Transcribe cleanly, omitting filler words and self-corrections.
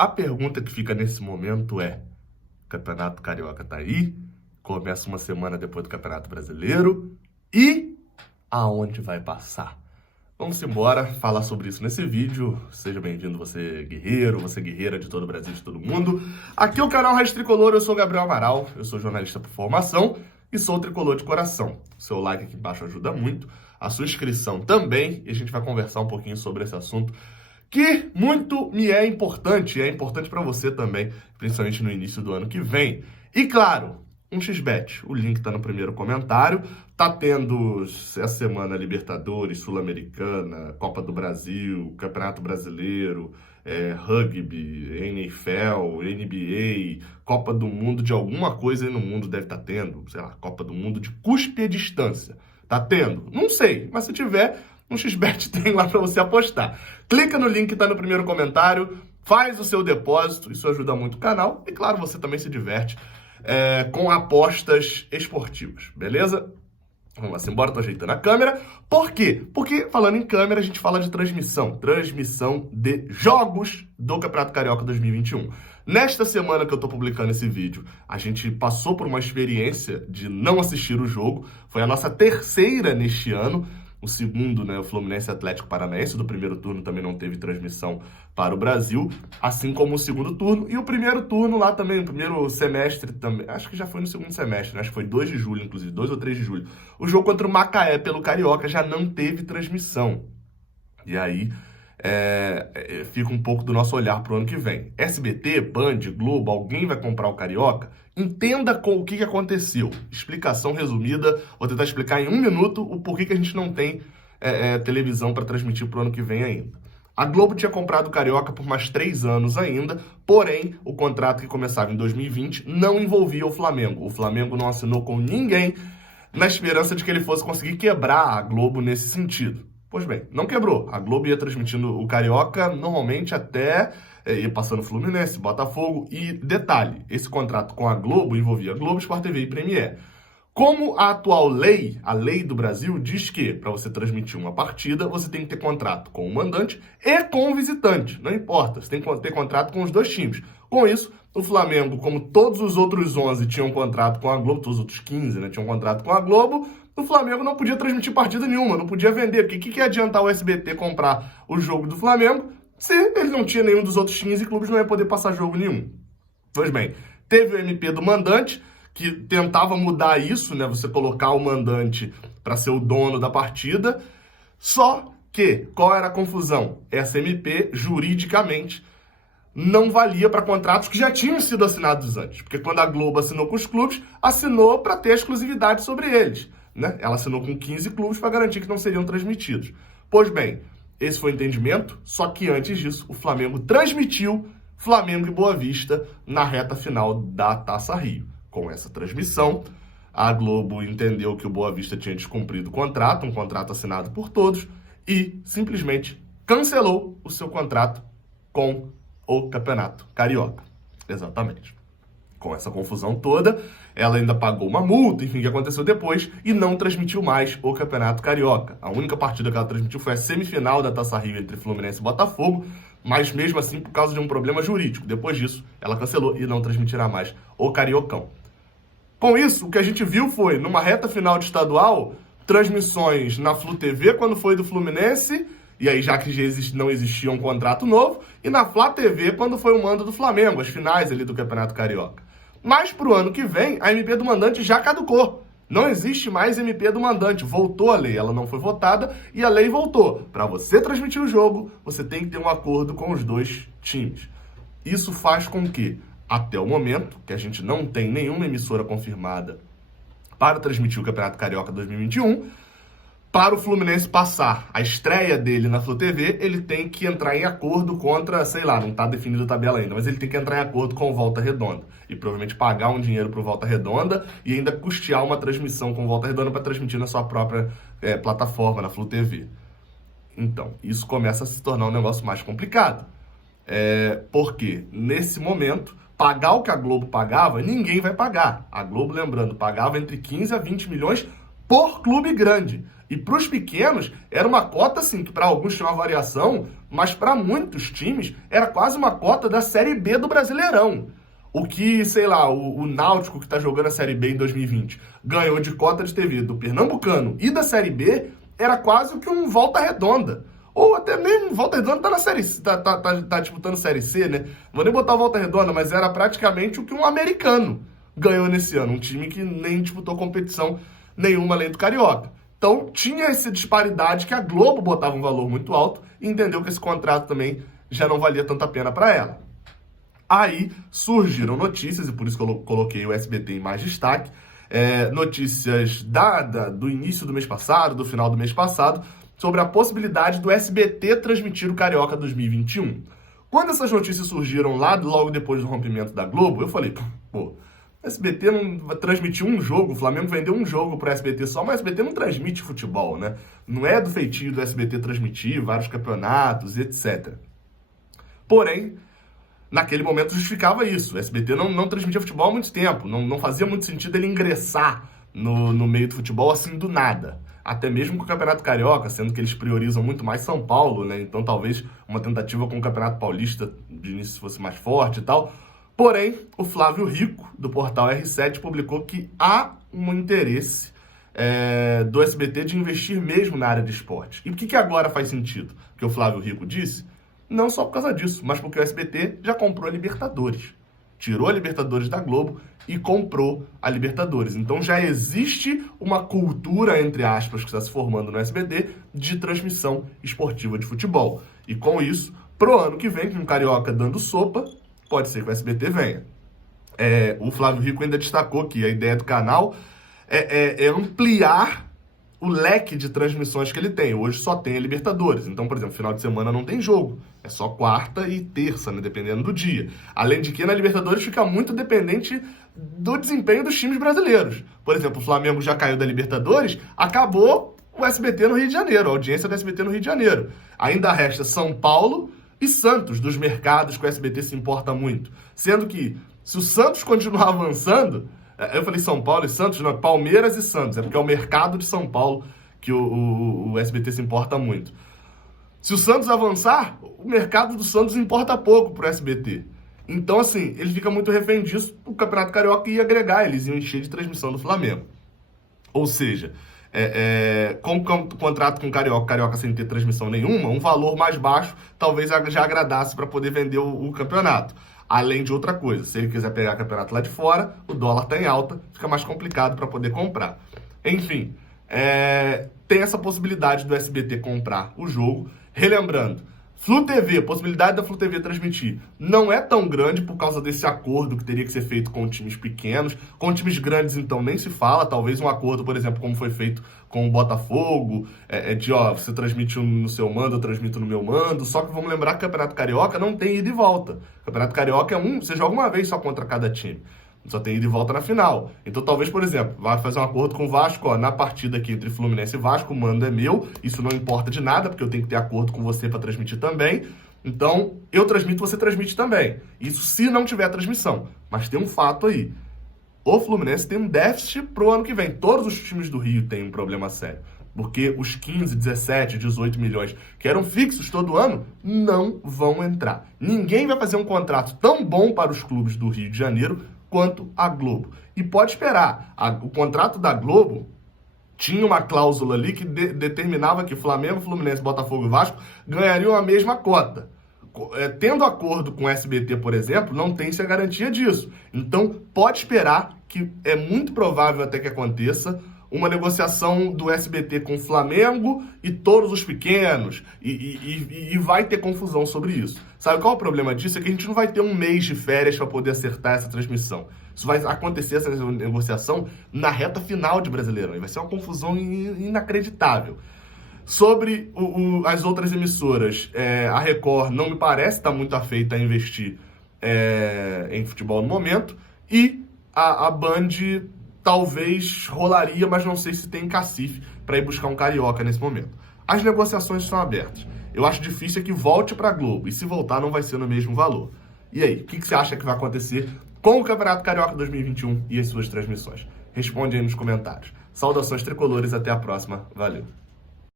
A pergunta que fica nesse momento é: o Campeonato Carioca tá aí? Começa uma semana depois do Campeonato Brasileiro e aonde vai passar? Vamos embora falar sobre isso nesse vídeo. Seja bem-vindo, você guerreiro, você guerreira de todo o Brasil, de todo mundo. Aqui é o canal Raiz Tricolor, eu sou o Gabriel Amaral, eu sou jornalista por formação e sou tricolor de coração. O seu like aqui embaixo ajuda muito, a sua inscrição também, e a gente vai conversar um pouquinho sobre esse assunto que muito me é importante, e é importante para você também, principalmente no início do ano que vem. E claro, um xbet, o link tá no primeiro comentário. Tá tendo essa semana Libertadores, Sul-Americana, Copa do Brasil, Campeonato Brasileiro, Rugby, NFL, NBA, Copa do Mundo de alguma coisa aí no mundo deve estar tendo, sei lá, Copa do Mundo de cuspe à distância. Tá tendo? Não sei, mas se tiver, um xbet tem lá para você apostar. Clica no link que tá no primeiro comentário, faz o seu depósito, isso ajuda muito o canal e claro, você também se diverte com apostas esportivas, beleza? Vamos lá, simbora, tô ajeitando a câmera. Por quê? Porque, falando em câmera, a gente fala de transmissão de jogos do Campeonato Carioca 2021. Nesta semana que eu tô publicando esse vídeo, a gente passou por uma experiência de não assistir o jogo. Foi a nossa terceira neste ano. O segundo, né, o Fluminense Atlético Paranaense, do primeiro turno também não teve transmissão para o Brasil, assim como o segundo turno. E o primeiro turno lá também, o primeiro semestre também, acho que já foi no segundo semestre, né? Acho que foi 2 de julho, inclusive, 2 ou 3 de julho. O jogo contra o Macaé pelo Carioca já não teve transmissão. E aí fica um pouco do nosso olhar para o ano que vem. SBT, Band, Globo, alguém vai comprar o Carioca? Entenda o que aconteceu. Explicação resumida, vou tentar explicar em 1 minuto o porquê que a gente não tem televisão para transmitir para o ano que vem ainda. A Globo tinha comprado o Carioca por mais 3 anos ainda, porém, o contrato que começava em 2020 não envolvia o Flamengo. O Flamengo não assinou com ninguém na esperança de que ele fosse conseguir quebrar a Globo nesse sentido. Pois bem, não quebrou. A Globo ia transmitindo o Carioca normalmente até ia passando Fluminense, Botafogo. E detalhe, esse contrato com a Globo envolvia Globo, Sport TV e Premiere. Como a atual lei, a lei do Brasil, diz que para você transmitir uma partida, você tem que ter contrato com o mandante e com o visitante. Não importa, você tem que ter contrato com os dois times. Com isso, o Flamengo, como todos os outros 11 tinham contrato com a Globo, todos os outros 15 tinham contrato com a Globo, o Flamengo não podia transmitir partida nenhuma, não podia vender. Porque o que ia adiantar o SBT comprar o jogo do Flamengo se ele não tinha nenhum dos outros 15 clubes, não ia poder passar jogo nenhum? Pois bem, teve o MP do mandante, que tentava mudar isso, né? Você colocar o mandante para ser o dono da partida. Só que, qual era a confusão? Essa MP, juridicamente, não valia para contratos que já tinham sido assinados antes. Porque quando a Globo assinou com os clubes, assinou para ter exclusividade sobre eles, né? Ela assinou com 15 clubes para garantir que não seriam transmitidos. Pois bem, esse foi o entendimento, só que antes disso, o Flamengo transmitiu Flamengo e Boa Vista na reta final da Taça Rio. Com essa transmissão, a Globo entendeu que o Boa Vista tinha descumprido o contrato, um contrato assinado por todos, e simplesmente cancelou o seu contrato com o Campeonato Carioca. Exatamente. Com essa confusão toda, ela ainda pagou uma multa, enfim, que aconteceu depois, e não transmitiu mais o Campeonato Carioca. A única partida que ela transmitiu foi a semifinal da Taça Rio entre Fluminense e Botafogo, mas mesmo assim por causa de um problema jurídico. Depois disso, ela cancelou e não transmitirá mais o Cariocão. Com isso, o que a gente viu foi, numa reta final de estadual, transmissões na Flu TV quando foi do Fluminense, e aí já que não existia um contrato novo, e na Flá TV quando foi o mando do Flamengo, as finais ali do Campeonato Carioca. Mas pro ano que vem, a MP do mandante já caducou. Não existe mais MP do mandante. Voltou a lei, ela não foi votada e a lei voltou. Para você transmitir o jogo, você tem que ter um acordo com os dois times. Isso faz com que, até o momento, que a gente não tem nenhuma emissora confirmada para transmitir o Campeonato Carioca 2021, para o Fluminense passar a estreia dele na Flu TV, ele tem que entrar em acordo contra, sei lá, não está definido a tabela ainda, mas ele tem que entrar em acordo com o Volta Redonda. E provavelmente pagar um dinheiro para o Volta Redonda e ainda custear uma transmissão com o Volta Redonda para transmitir na sua própria plataforma, na Flu TV. Então, isso começa a se tornar um negócio mais complicado. Porque, nesse momento, pagar o que a Globo pagava, ninguém vai pagar. A Globo, lembrando, pagava entre 15 a 20 milhões por clube grande. E para os pequenos, era uma cota, assim, que para alguns tinha uma variação, mas para muitos times era quase uma cota da Série B do Brasileirão. O que, sei lá, o Náutico, que está jogando a Série B em 2020, ganhou de cota de TV do Pernambucano e da Série B, era quase o que um Volta Redonda. Ou até mesmo, Volta Redonda tá na Série C, tá disputando Série C, né? Não vou nem botar Volta Redonda, mas era praticamente o que um americano ganhou nesse ano. Um time que nem disputou competição nenhuma além do Carioca. Então, tinha essa disparidade que a Globo botava um valor muito alto e entendeu que esse contrato também já não valia tanta pena para ela. Aí surgiram notícias, e por isso que eu coloquei o SBT em mais destaque, notícias do início do mês passado, do final do mês passado, sobre a possibilidade do SBT transmitir o Carioca 2021. Quando essas notícias surgiram lá logo depois do rompimento da Globo, eu falei, pô, o SBT não vai transmitir um jogo, o Flamengo vendeu um jogo pro SBT só, mas o SBT não transmite futebol, né? Não é do feitio do SBT transmitir vários campeonatos e etc. Porém, naquele momento justificava isso. O SBT não transmitia futebol há muito tempo. Não fazia muito sentido ele ingressar no meio do futebol assim do nada. Até mesmo com o Campeonato Carioca, sendo que eles priorizam muito mais São Paulo, né? Então talvez uma tentativa com o Campeonato Paulista de início fosse mais forte e tal. Porém, o Flávio Rico, do portal R7, publicou que há um interesse do SBT de investir mesmo na área de esporte. E por que agora faz sentido? Que o Flávio Rico disse? Não só por causa disso, mas porque o SBT já comprou a Libertadores. Tirou a Libertadores da Globo e comprou a Libertadores. Então já existe uma cultura, entre aspas, que está se formando no SBT de transmissão esportiva de futebol. E com isso, pro ano que vem, com o Carioca dando sopa, pode ser que o SBT venha. O Flávio Rico ainda destacou que a ideia do canal é ampliar o leque de transmissões que ele tem. Hoje só tem a Libertadores. Então, por exemplo, final de semana não tem jogo. É só quarta e terça, né? Dependendo do dia. Além de que na Libertadores fica muito dependente do desempenho dos times brasileiros. Por exemplo, o Flamengo já caiu da Libertadores, acabou o SBT no Rio de Janeiro, a audiência do SBT no Rio de Janeiro. Ainda resta São Paulo e Santos, dos mercados que o SBT se importa muito. Sendo que, se o Santos continuar avançando... Eu falei São Paulo e Santos, não, Palmeiras e Santos. É porque é o mercado de São Paulo que o SBT se importa muito. Se o Santos avançar, o mercado do Santos importa pouco pro SBT. Então, assim, ele fica muito refém disso. O Campeonato Carioca ia agregar, eles iam encher de transmissão do Flamengo. Ou seja, com o contrato com o Carioca sem ter transmissão nenhuma, um valor mais baixo talvez já agradasse para poder vender o campeonato. Além de outra coisa, se ele quiser pegar campeonato lá de fora, o dólar está em alta, fica mais complicado para poder comprar. Enfim, tem essa possibilidade do SBT comprar o jogo. Relembrando, Flu TV, a possibilidade da Flu TV transmitir não é tão grande por causa desse acordo que teria que ser feito com times pequenos. Com times grandes, então, nem se fala. Talvez um acordo, por exemplo, como foi feito com o Botafogo, você transmite no seu mando, eu transmito no meu mando. Só que vamos lembrar que o Campeonato Carioca não tem ida e volta. O Campeonato Carioca você joga uma vez só contra cada time. Só tem ida e volta na final. Então, talvez, por exemplo, vai fazer um acordo com o Vasco, na partida aqui entre Fluminense e Vasco, o mando é meu, isso não importa de nada, porque eu tenho que ter acordo com você para transmitir também. Então, eu transmito, você transmite também. Isso se não tiver transmissão. Mas tem um fato aí. O Fluminense tem um déficit pro ano que vem. Todos os times do Rio têm um problema sério. Porque os 15, 17, 18 milhões que eram fixos todo ano não vão entrar. Ninguém vai fazer um contrato tão bom para os clubes do Rio de Janeiro quanto a Globo. E pode esperar, o contrato da Globo tinha uma cláusula ali que determinava que Flamengo, Fluminense, Botafogo e Vasco ganhariam a mesma cota. Tendo acordo com o SBT, por exemplo, não tem-se a garantia disso. Então, pode esperar que é muito provável até que aconteça uma negociação do SBT com o Flamengo e todos os pequenos, e vai ter confusão sobre isso. Sabe qual é o problema disso? É que a gente não vai ter um mês de férias para poder acertar essa transmissão. Isso vai acontecer, essa negociação, na reta final de Brasileirão, e vai ser uma confusão inacreditável. Sobre as outras emissoras, a Record não me parece estar muito afeita a investir em futebol no momento, e a Band talvez rolaria, mas não sei se tem cacife para ir buscar um carioca nesse momento. As negociações estão abertas. Eu acho difícil que volte para a Globo, e se voltar não vai ser no mesmo valor. E aí, o que você acha que vai acontecer com o Campeonato Carioca 2021 e as suas transmissões? Responde aí nos comentários. Saudações tricolores, até a próxima. Valeu.